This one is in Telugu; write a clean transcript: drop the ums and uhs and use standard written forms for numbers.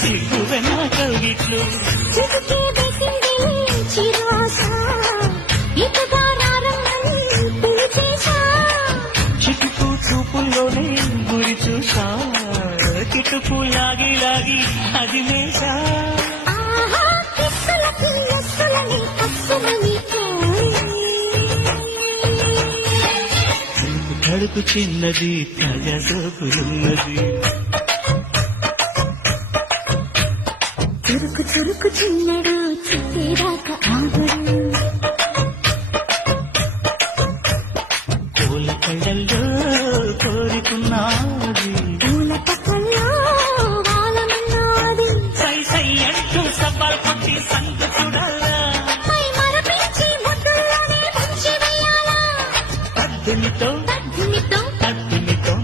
సిగ్గువెన కౌగిట్లు చిటికే వేసింది చిరాస ఇకగా రారమ్మని పిలిచేశా చిటుకు చూపుల్లోనే గురి చూసా కిటుకు లాగి లాగి అది మేషా ఆహా కిస్సులకి ఎస్సులని అస్సులని కడుపు చిన్నది తాజా సోకులున్నది చురుకు చురుకు చిన్నడు చుట్టేదాకా ఆగడు పూల కళ్ళల్లో కోరుకున్నది పూల పక్కల్లో వాలమన్నది సై సై అంటూ సవాల్ కొట్టి సంగ చూడాలా పై మరపించి ముద్దుల్లోనే ముంచి వెయ్యాలా తద్దునితో తద్దిమితో తద్దునితో